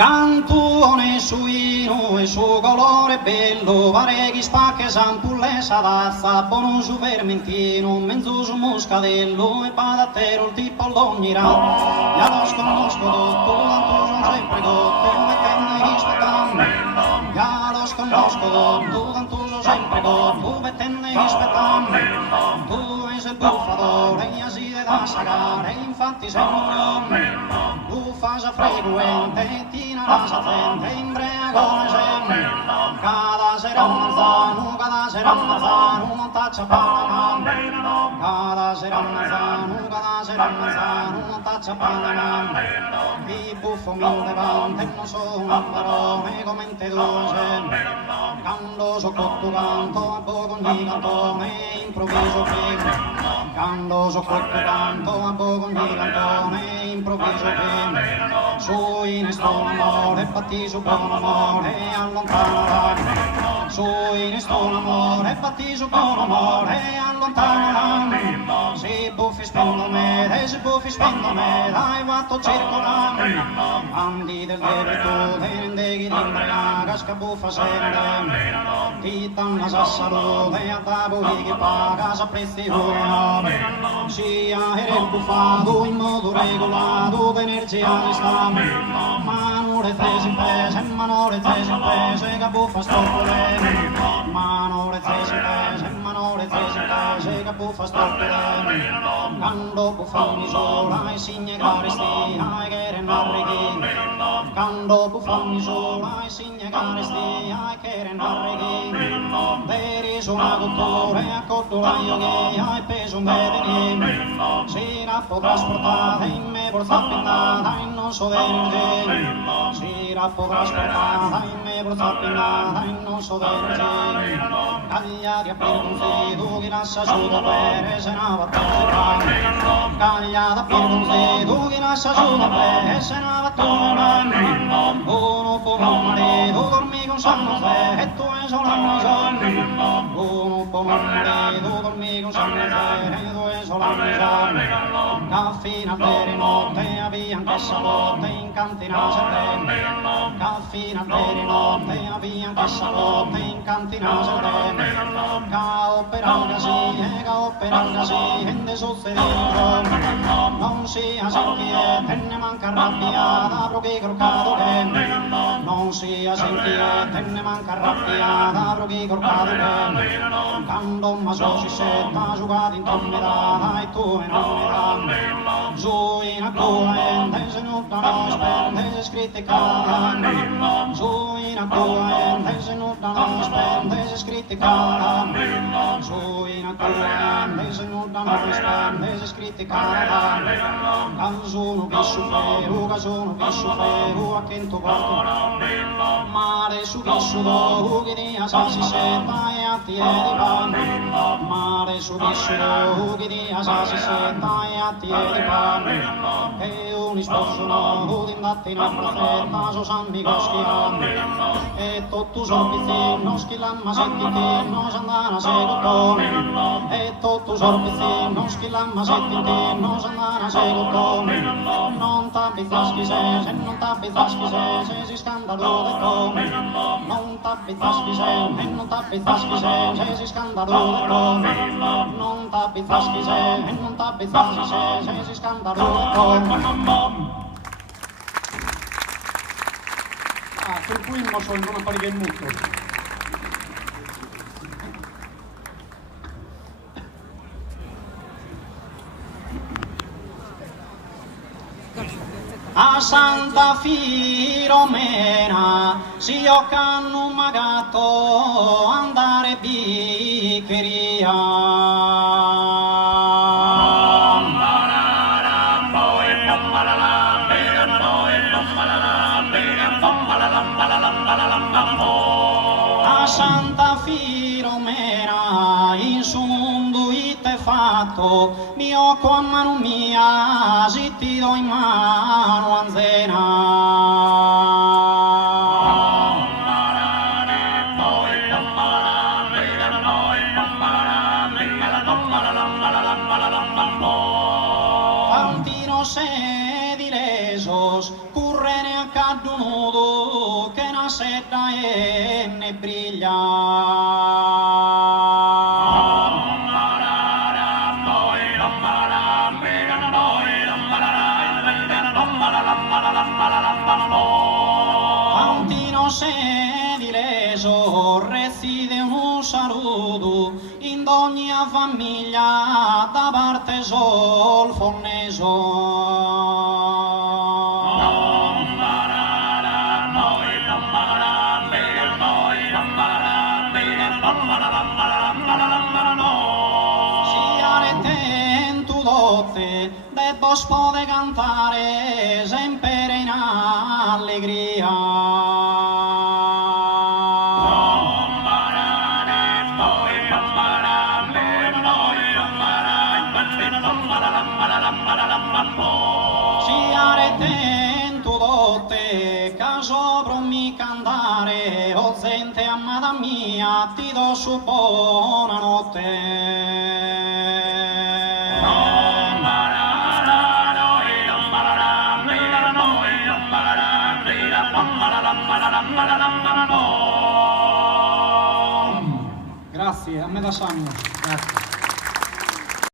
Cantone suino e suo colore bello, vareghi spacche sampulle sadazza, buono su vermentino, mezzo su moscadello e padattero il tipo all'ogni ramo. Ya los conosco tutto, tanto sono sempre cotto, mettendo rispettando. Ya los conosco tutto, tanto sono sempre cotto, mettendo rispettando. Tu es il buffadore, e aside da sagare, infatti sei un uomo. Tu fai a frequente, la saziente imbriagone sempre, cada sera un manzano, non taccia Panama, cada sera un manzano, non taccia Panama, i buffo mi levante, non sono un barone come in te due, quando so cotto canto, a poco ogni cantone, improvviso che, quando so cotto canto, a poco ogni cantone, improvviso che, su in sto amore, batti su buon amore, allontanala. Su in sto amore, batti su buon amore, allontanala. Se buffi spendo me, se buffi spendo me, dai fatto circolare. Andi del debito, deghi d'imbriaga, scabuffa sende. Titan la sassarone, a tavoli che paga, sapresti una. Sia il buffato in modo regolato, d'energia si sta. Manore tesi in pese, manore tesi in pese, che buffa stoppole. Manore tesi in pese, manore tesi in pese, che buffa stoppole. Quando buffoni sola, e signe carestia, e che renarreghi. Quando buffoni sola, e signe carestia, e che renarreghi. Veri sono dottore, a cottola yoghia, e peso un vedere. Si la potrà sportare, in me borsa pintata, in non so verge. Si la potrà sportare, in me borsa pintata, in non so verge. Cagliati a Pirgonzedo, che lascia su da pere, se ne va a Cagliati a Pirgonzedo, che lascia su da pere, se ne va a Uno per un marito, dormi con San José, e tu è solo un giorno. Uno per un marito, dormi con San José, e tu è solo un giorno. Caffina per notte, avvia anche salotte, in cantina serene. Caffina per notte, avvia anche salotte, in cantina serene. Ca opera così, ende succede dentro. Non sia sentiente, ne manca rabbia, perché corcato che. Non sia sentiente, ne manca rabbia, perché corcato che. Quando ma so si setta, giocati in tommedata, e tu non mi dà. Su in accogliente, se non danno spende, se scritte calano. Su in accogliente, se non danno spende, se scritte calano. Su in accogliente, se non danno spende, se scritte calano. Canzono vissu feu, a quinto porto. Mare su vissu do, che dia sa si setta, e a ti e di pan. Mare su vissu do, che dia sa si setta, e a ti e di pan. E un sposo no, di andate in affretta, so sammi coschian. E tutto so pizzino, schillamma settintino, s'andana segotone. E tutto so pizzino, schillamma settintino, s'andana segotone. Non t'abbizzaschi se non t'abbizzaschi se si scandalo de come. Non t'abbizzaschi se non t'abbizzaschi se si scandalo de come. Non t'abbizzaschi se non t'abbizzaschi se si scandalo de come. Per cui non so, non appariva molto. A Santa Filomena si hanno magato andare biccheria. A Santa Filomena in su mondo ite fatto, mio con mano mia, si ti do in mano anzena. Antino sedilesos, currene a caddu nudo che una setta e ne briglia. Antino se dileso reside un saluto in ogni famiglia da parte sol fonneso. De vos pode cantare sempre in allegria. Siate tutte caso pro mi cantare o gente amata mia ti do su buonanotte. Grazie, a me da Samio. Grazie.